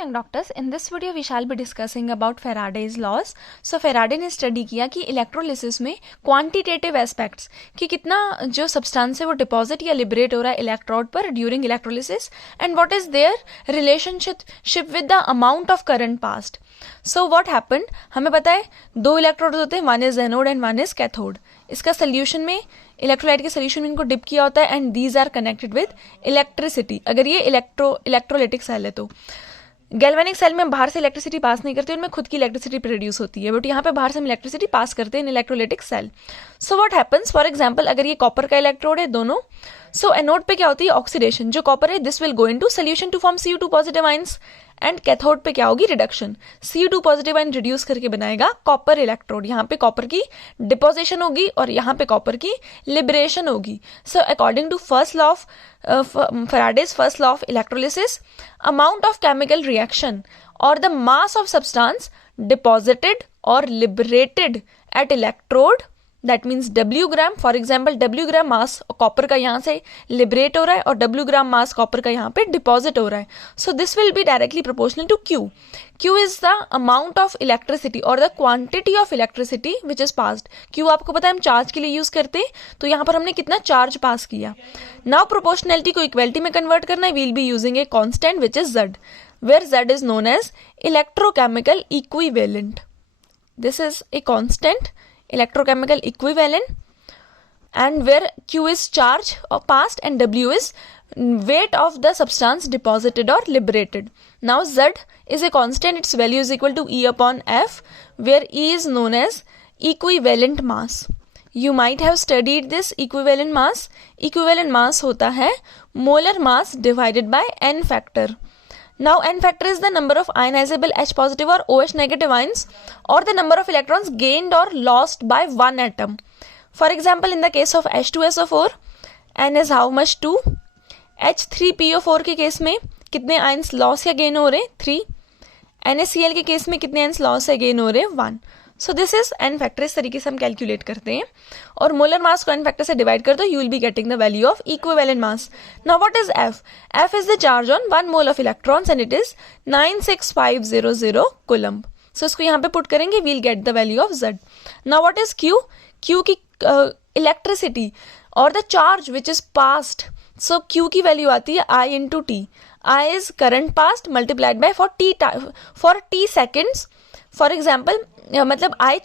young doctors, in this video we shall be discussing about Faraday's laws. So Faraday ने study किया कि electrolysis में quantitative aspects कि कितना जो सब्सटेंस है वो डिपॉजिट या लिबरेट हो रहा है इलेक्ट्रोड पर during electrolysis and what is their relationship with the amount of current passed. So what happened, हमें पता है दो इलेक्ट्रोड होते हैं, one is anode and one is cathode. इसका सोल्यूशन में इलेक्ट्रोलाइट के सोल्यूशन में इनको डिप किया होता है and these are connected with electricity. अगर ये इलेक्ट्रोलिटिक सेल है तो गैल्वेनिक सेल में बाहर से इलेक्ट्रिसिटी पास नहीं करती, उनमें खुद की इलेक्ट्रिसिटी प्रोड्यूस होती है, बट यहाँ पे बाहर से हम इलेक्ट्रिसिटी पास करते हैं in electrolytic cell. So what happens, for example अगर ये कॉपर का इलेक्ट्रोड है दोनों, सो एनोड पे क्या होती है ऑक्सीडेशन, जो कॉपर है this will go into solution to form Cu2 positive ions and cathode पे क्या होगी reduction, Cu2 positive ion reduce करके बनाएगा कॉपर इलेक्ट्रोड. यहाँ पे कॉपर की डिपोजिशन होगी और यहाँ पे कॉपर की लिबरेशन होगी. So according to first law of Faraday's first law of electrolysis, amount of chemical reaction or the mass of substance deposited or liberated at electrode, that means W gram, for example W gram mass copper का यहाँ से liberate हो रहा है और W ग्राम मास copper का यहाँ पे डिपॉजिट हो रहा है. So this will be directly proportional to Q. Q is the amount of electricity और the quantity of electricity which is passed. Q आपको पता है हम चार्ज के लिए यूज करते हैं, तो यहाँ पर हमने कितना चार्ज पास किया. नाउ प्रोपोर्शनैलिटी को इक्वलिटी में कन्वर्ट करना है, we'll be using a constant which is Z, where Z is known as electrochemical equivalent. This is a constant electrochemical equivalent and where Q is charge or passed and W is weight of the substance deposited or liberated. Now Z is a constant, its value is equal to E upon F, where E is known as equivalent mass. You might have studied this equivalent mass. Equivalent mass होता है molar mass divided by N factor. Now N factor is the number of ionizable H positive or OH negative ions or the number of electrons gained or lost by one atom. For example, in the case of H2SO4, N is how much 2. H3PO4 के case में कितने ions loss या gain हो रहे 3. NaCl के case में कितने ions loss या गेन हो रहे 1. सो दिस इज N फैक्टर. इस तरीके से हम कैलकुलेट करते हैं और मोलर मास को N फैक्टर से डिवाइड कर दो, you will be getting the value of equivalent mass. Now what is F? F is the charge on 1 mole of electrons and it is 96500 coulomb. So इसको यहाँ पे पुट करेंगे, we'll get the value of Z. Now what is Q? Q की electricity और the charge which is passed. So Q की वैल्यू आती है I into T. I is current passed multiplied by for T seconds. For example मतलब I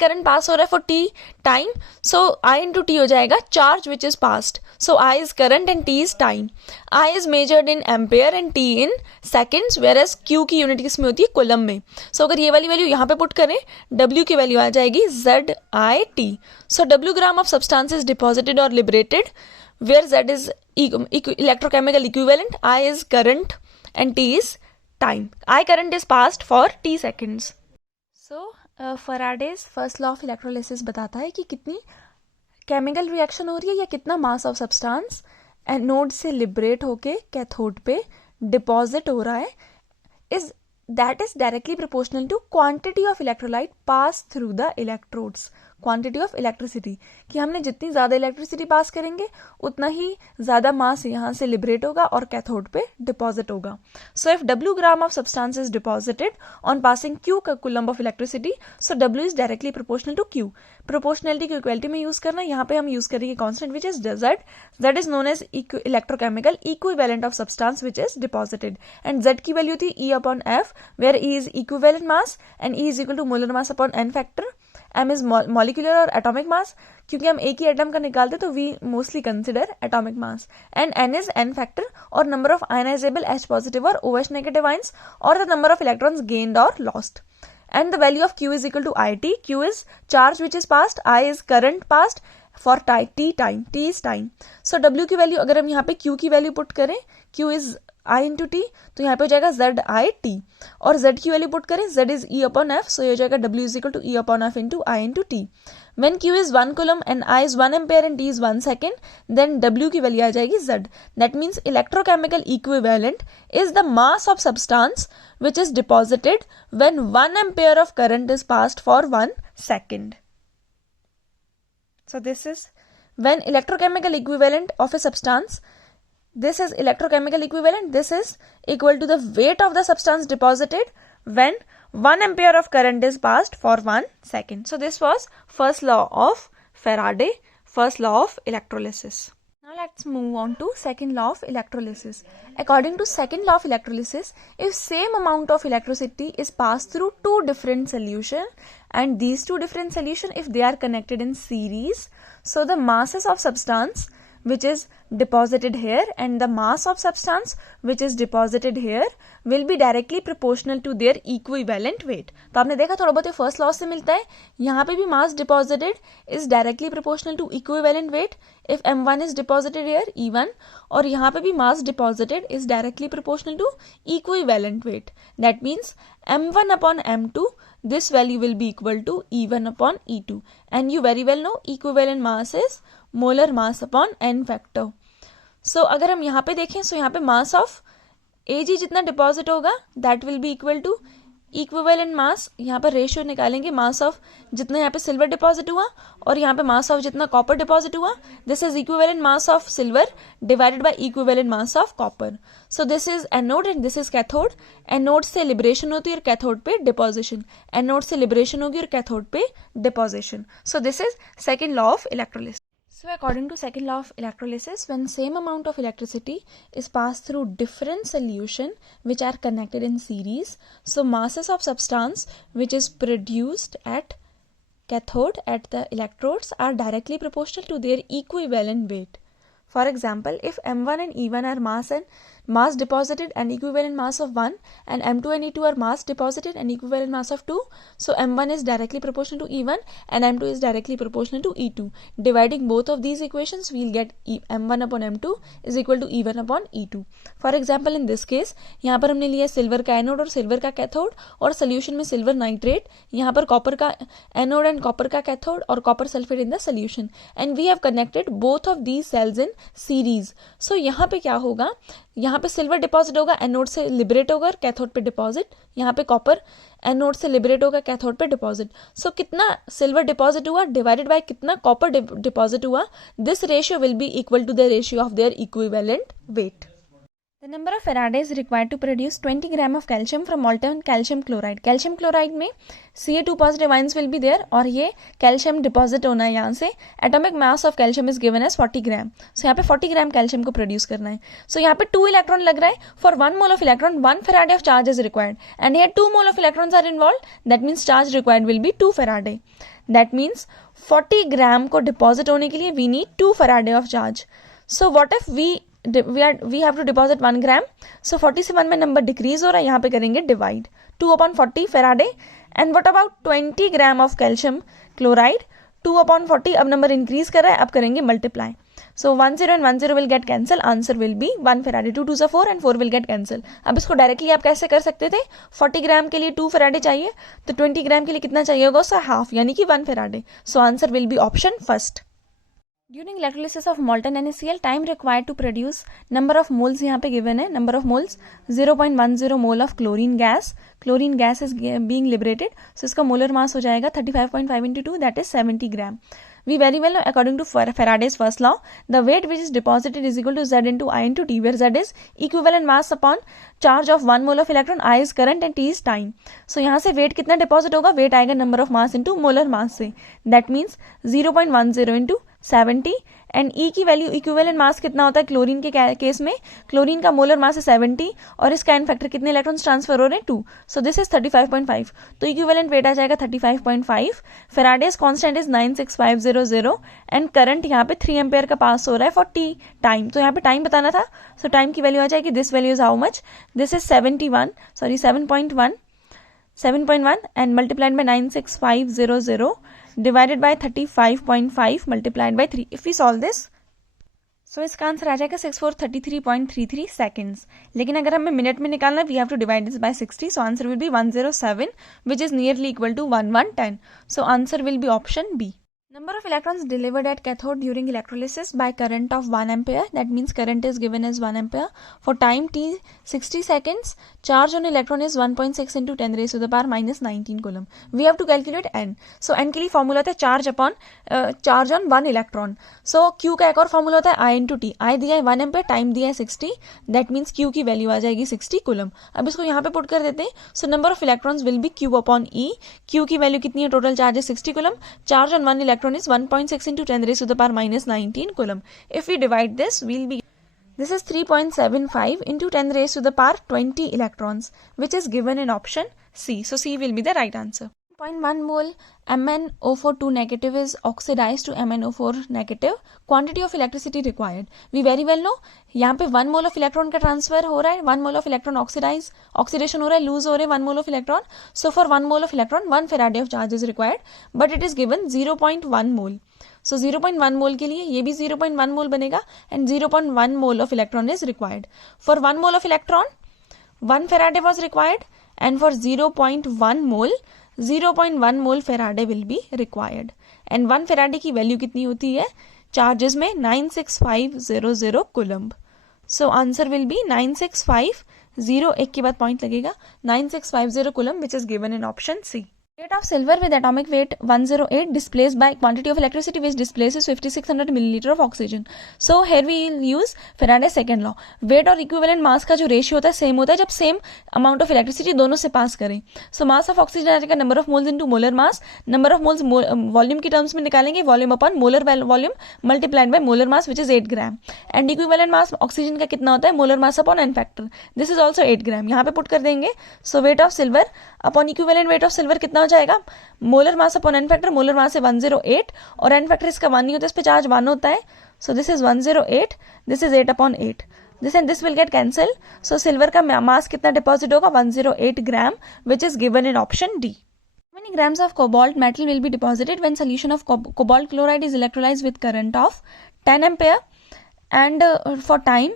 current pass हो रहा है for T time, so I into T हो जाएगा charge which is passed. So I is current and T is time. I is measured in ampere and T in seconds, whereas Q की unit किसमें होती है coulomb में. सो अगर ये वाली वैल्यू यहाँ पे पुट करें, W की वैल्यू आ जाएगी ZIT. So W gram of substance is deposited और liberated, where Z is electrochemical equivalent, I is current and T is time. I current is passed for T seconds. So Faraday's first law of electrolysis बताता है कि कितनी chemical reaction हो रही है या कितना मास ऑफ सब्सटेंस एनोड से लिबरेट होके कैथोड पे डिपॉजिट हो रहा है, is that is directly proportional to quantity of electrolyte pass through the electrodes. Quantity of electricity कि हमने जितनी ज़्यादा इलेक्ट्रिसिटी पास करेंगे उतना ही ज़्यादा मास यहाँ से लिबरेट होगा और कैथोड पे डिपॉजिट होगा. So if W gram of substance is deposited on passing Q का coulomb of electricity, so W is directly proportional to Q. Proportionality को इक्वलिटी में यूज करना, यहाँ पे हम यूज करेंगे constant which is Z. Z is known as electrochemical equivalent of substance which is deposited and Z की value थी E upon F, where E is equivalent mass and E is equal to molar mass upon N factor. M is molecular और atomic mass, क्योंकि हम एक ही atom का निकालते तो we mostly consider atomic mass. And N is N factor और number of ionizable H positive और OH नेगेटिव आयंस और the number of electrons gained और lost. And the value of Q is equal to IT. Q is charge which is passed, I is current passed for T time. T is time. So W की value अगर हम यहाँ पे Q की value put करें, Q is I into T, तो यहाँ पे हो जाएगा ZIT. और Z की वैल्यू पुट करें, Z is E upon F, so ये हो जाएगा W is equal to E upon F into I into T. When Q is 1 coulomb and I is 1 ampere and T is 1 second, then W की value आ जाएगी Z. That means electrochemical equivalent is the mass of substance which is deposited when 1 ampere of current is passed for 1 second. So this is when electrochemical equivalent of a substance this is electrochemical equivalent, this is equal to the weight of the substance deposited when 1 ampere of current is passed for 1 second. So this was first law of Faraday, first law of electrolysis. Now let's move on to second law of electrolysis. According to second law of electrolysis, if same amount of electricity is passed through two different solutions, and these two different solutions, if they are connected in series, so the masses of substance which is deposited here and the mass of substance which is deposited here will be directly proportional to their equivalent weight. तो आपने देखा थोड़ा बहुत first law से मिलता है, यहाँ पे भी mass deposited is directly proportional to equivalent weight if m1 is deposited here E1, और यहाँ पे भी mass deposited is directly proportional to equivalent weight. That means m1 upon m2, this value will be equal to E1 upon E2, and you very well know equivalent mass is molar mass upon n factor. So अगर हम यहाँ पे देखें, सो यहाँ पे mass of Ag जितना deposit होगा that will be equal to equivalent mass. यहाँ पर रेशियो निकालेंगे मास ऑफ जितना यहाँ पे सिल्वर डिपॉजिट हुआ और यहाँ पे मास ऑफ जितना कॉपर डिपॉजिट हुआ. This is equivalent mass of silver divided by equivalent mass of copper. So this is anode and this is cathode. Anode से लिबरेशन होती है और कैथोड पे डिपोजिशन. एनोड से लिबरेशन होगी और कैथोड पे deposition. So this is second law of electrolysis. So according to second law of electrolysis, when same amount of electricity is passed through different solution which are connected in series, so masses of substance which is produced at cathode at the electrodes are directly proportional to their equivalent weight. For example, if m1 and e1 are mass deposited and equivalent mass of 1, and m2 and e2 are mass deposited and equivalent mass of 2, so m1 is directly proportional to e1 and m2 is directly proportional to e2. Dividing both of these equations, we will get m1 upon m2 is equal to e1 upon e2. For example, in this case, यहाँ पर हमने लिया silver का anode और silver का cathode, और solution में silver nitrate, यहाँ पर कॉपर का एनोड एंड कॉपर का कैथोड और copper sulphate in the solution, and we have connected both of these cells in series. So यहाँ पे क्या होगा, यहाँ पे सिल्वर डिपॉजिट होगा, एनोड से लिबरेट होगा और कैथोड पे डिपॉजिट. यहाँ पे कॉपर एनोड से लिबरेट होगा, कैथोड पे डिपॉजिट. सो कितना सिल्वर डिपॉजिट हुआ डिवाइडेड बाय कितना कॉपर डिपॉजिट हुआ, this ratio will be equal to the ratio of their equivalent weight. The number of Faraday is required to produce 20 gram of calcium from molten calcium chloride. Calcium chloride में Ca2 positive ions will be there और ये calcium deposit होना है यहाँ से. Atomic mass of calcium is given as 40 gram. So यहाँ पे 40 gram calcium को produce करना है. So यहाँ पे 2 electron लग रहा है. For 1 mole of electron, 1 Faraday of charge is required. And here 2 mole of electrons are involved. That means charge required will be 2 Faraday. That means 40 gram को deposit होने के लिए we need 2 Faraday of charge. So what if we have to deposit 1 gram. So 40 से 1 में number decrease हो रहा है, यहाँ पे करेंगे divide 2 upon 40 Faraday. And what about 20 gram of calcium chloride, 2 upon 40, अब नंबर इंक्रीज कर रहा है, अब करेंगे multiply. So 10 and 10 will get cancel, answer will B 1 Faraday. 2 2 4 and 4 will get cancel. अब इसको डायरेक्टली आप कैसे कर सकते थे, 40 ग्राम के लिए 2 Faraday चाहिए तो 20 ग्राम के लिए कितना चाहिए होगा, उसका हाफ यानी कि 1 Faraday. So answer will be option first. During electrolysis of molten NaCl, time required to produce number of moles यहाँ पे given है, number of moles 0.10 mole of chlorine gas. Chlorine gas is being liberated, so इसका molar mass हो जाएगा 35.5 into 2, that is 70 gram. We very well know, according to Faraday's first law, the weight which is deposited is equal to Z into I into T, where Z is equivalent mass upon charge of 1 mole of electron, I is current and T is time. So यहाँ से weight कितना deposit होगा, weight आएगा number of mass into molar mass से. That means 0.10 into 70, and E की value equivalent mass कितना होता है क्लोरीन के केस में, क्लोरीन का मोलर मास है 70 और इसका एन फैक्टर कितने इलेक्ट्रॉन्स ट्रांसफर हो रहे हैं 2, सो दिस इज 35.5, तो इक्विवेलेंट वेट आ जाएगा 35.5. Faraday's constant is 96500 and current यहाँ पे 3 एम्पेयर का पास हो रहा है 40 टाइम, तो यहाँ पे टाइम बताना था, सो टाइम की वैल्यू आ जाएगी, this value is how much, this is 7.1 and multiplied by 96500 divided by 35.5 multiplied by 3. If we solve this, so इसका आंसर आ जाएगा 6433.33 seconds. लेकिन अगर हमें मिनट में निकालना है, we have to divide this by 60, so answer will be 107, which is nearly equal to 1110. So answer will be option B. Number of electrons delivered at cathode during electrolysis by current of 1 ampere, that means current is given as 1 ampere. For time t 60 seconds, charge on electron is 1.6 into 10 raised to the power minus 19 coulomb. We have to calculate n. So n के लिए formula होता है charge on 1 electron. So q का एक और formula होता है I into T. I दिया है 1 एम्पेयर, टाइम दिया है 60, दैट मीन्स q की वैल्यू आ जाएगी 60 कुलम. अब इसको यहाँ पे पुट कर देते हैं. So number of electrons will be q upon e. q की वैल्यू कितनी है? टोटल चार्ज है 60 coulomb. Charge on 1 electron is 1.6 into 10 raised to the power minus 19 coulomb. If we divide this, this is 3.75 into 10 raised to the power 20 electrons, which is given in option C. So C will be the right answer. 0.1 mole MnO4 2 negative is oxidized to MnO4 negative. Quantity of electricity required. We very well know यहाँ पे 1 mole of electron का transfer हो रहा है, 1 mole of electron oxidation हो रहा है, lose हो रहे हैं 1 mole of electron. So for 1 mole of electron 1 Faraday of charge is required, but it is given 0.1 mole. So 0.1 mole के लिए ये भी 0.1 mole बनेगा and 0.1 mole of electron is required. For 1 mole of electron 1 Faraday was required, and for 0.1 mole 0.1 mole faraday will be required. And 1 faraday की value कितनी होती है charges में? 96500 coulomb. So answer will be 96500. एक के बाद point लगेगा. 9650 coulomb, which is given in option C. Rate of silver with atomic weight 108 displaced by quantity of electricity which displaces 5600 milliliter of oxygen. So here we will use Faraday's second law. Weight और equivalent mass का जो ratio होता है same होता है जब same amount of electricity दोनों से पास करें. सो मास ऑफ ऑक्सीजन आ जाएगा number of moles into molar mass. Number of moles volume की टर्म्स में निकालेंगे, volume upon molar volume multiplied by molar mass which is 8 gram. And equivalent mass oxygen का कितना होता है? Molar mass upon N factor. This is also 8 gram. यहाँ पे put कर देंगे. So weight of silver upon equivalent weight of silver कितना हो जाएगा? Molar mass upon N factor. Molar मास है 108 और एन फैक्टर इसका 1 नहीं होता, इस पे चार्ज 1 होता है. So this is 108, this is 8 upon 8. This and this will get cancel. So silver का मास कितना डिपॉजिट होगा? 108 gram, which is given in option D. How many grams of cobalt metal will be deposited when solution of cobalt chloride is electrolyzed with current of 10 ampere and for time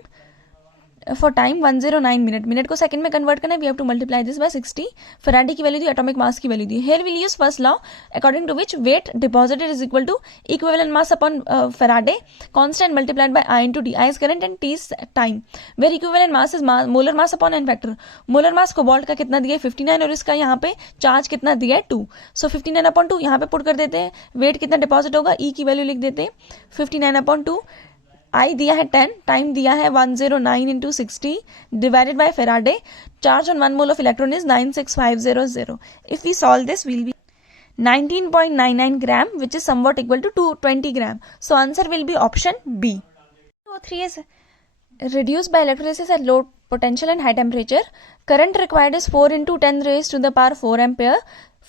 109 minute को second में convert करना है. We have to multiply this by 60. Faraday की value दी, atomic mass की value दी. Here will use first law according to which weight deposited is equal to equivalent mass upon faraday constant multiplied by I into t. I is current and t is time. Where equivalent mass is molar mass upon N factor. Molar mass cobalt का कितना दिया है? 59 और इसका यहाँ पे charge कितना दिया है? 2. सो 59 अपॉन 2 यहाँ पे पुट कर देते हैं. वेट कितना डिपॉजिट होगा? ई की वैल्यू लिख देते हैं 59 अपॉन 2. आई दिया है 10, टाइम दिया है 109 into 60 divided by faraday. Charge on 1 mole of electron is 96500. If we solve this will be 19.99 gram which is somewhat equal to 220 gram. So answer will be option B. 203 is reduced by electrolysis at low potential and high temperature. Current required is 4 into 10 raised to the power 4 ampere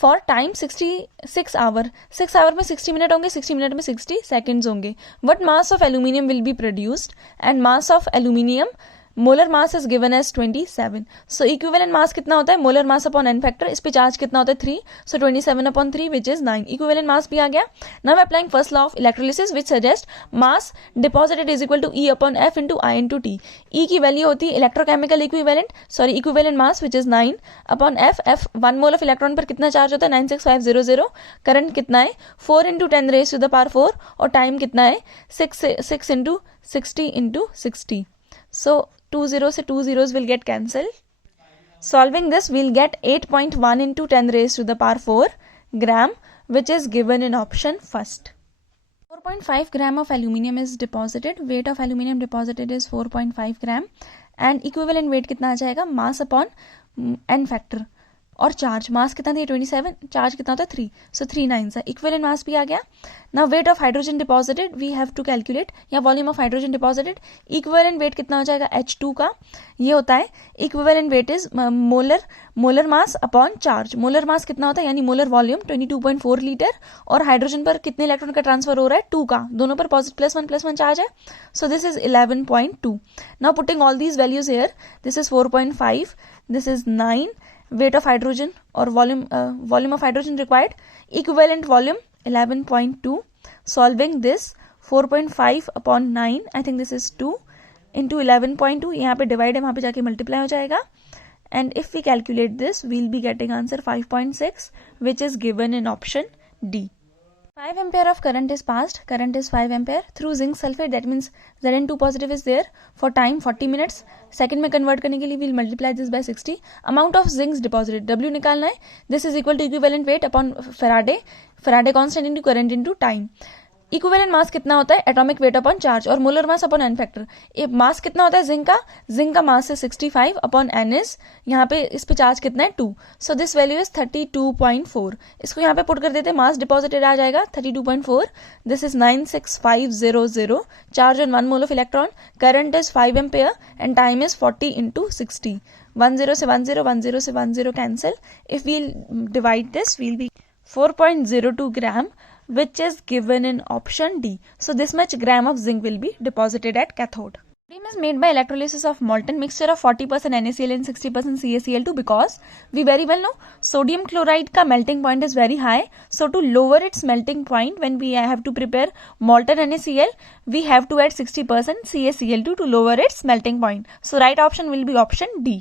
for time 66 hour. 6 hour में 60 minute होंगे, 60 minute में 60 seconds होंगे. What mass of aluminium will be produced? And mass of aluminium molar mass is given as 27. So equivalent mass कितना होता है? Molar mass upon N factor. इस पे charge कितना होता है? 3. So 27 upon 3 which is 9. Equivalent mass भी आ गया. Now applying first law of electrolysis which suggest mass deposited is equal to E upon F into I into T. E की value होती है electrochemical equivalent mass which is 9 upon F. F 1 mole of electron पर कितना charge होता है? 96500. Current कितना है? 4 into 10 raise to the power 4 और टाइम कितना है? 6 इंटू 60 इंटू 60. So 2 zeros से 2 zeros will get cancelled. Solving this, we'll get 8.1 into 10 raised to the power 4 gram, which is given in option first. 4.5 gram of aluminium is deposited. Weight of aluminium deposited is 4.5 gram. And equivalent weight कितना आ जाएगा? Mass upon n factor. और charge मास कितना था? 27. Charge कितना होता है? 3. सो 3 9 सा equivalent mass भी आ गया. Now weight of hydrogen deposited we have to calculate, या volume of hydrogen deposited. Equivalent weight कितना हो जाएगा? H2 का ये होता है. Equivalent weight is molar mass upon charge. Molar mass कितना होता है यानी मोलर वॉल्यूम 22.4 लीटर. और हाइड्रोजन पर कितने इलेक्ट्रॉन का ट्रांसफर हो रहा है? 2 का. दोनों पर +1 चार्ज है. So this is 11.2. Now putting all these values here, this is 4.5, this is 9. weight of hydrogen or volume of hydrogen required, equivalent volume 11.2. solving this 4.5 upon 9, I think this is 2 into 11.2. यहाँ पे divide है, वहाँ पे जाके multiply हो जाएगा. and if we calculate this we'll be getting answer 5.6 which is given in option D. 5 ampere of current is passed. Current is 5 ampere through zinc sulfate. That means Zn2 positive is there for time 40 minutes. Second में convert करने के लिए we'll multiply this by 60. Amount of zinc deposited. W निकालना है. This is equal to equivalent weight upon Faraday. Faraday constant into current into time. Equivalent mass कितना होता है? Atomic weight upon charge और molar mass upon N factor. ये mass कितना होता है जिंक का मास है 65 अपॉन एन इज, यहाँ पे इस पे चार्ज कितना है 2. So this value is 32.4. इसको यहाँ पे पुट कर देते हैं. मास डिपॉजिटेड आ जाएगा 32.4. This is 96500. Charge on 1 mole of electron. Current is 5 ampere and time is 40 into 60. 10 से 10, 10 से 10 cancel. If we'll divide this will be 4.02 gram, which is given in option D. So this much gram of zinc will be deposited at cathode. Sodium is made by electrolysis of molten mixture of 40% NaCl and 60% CaCl2 because we very well know sodium chloride ka melting point is very high. So to lower its melting point, when we have to prepare molten NaCl, we have to add 60% CaCl2 to lower its melting point. So right option will be option D.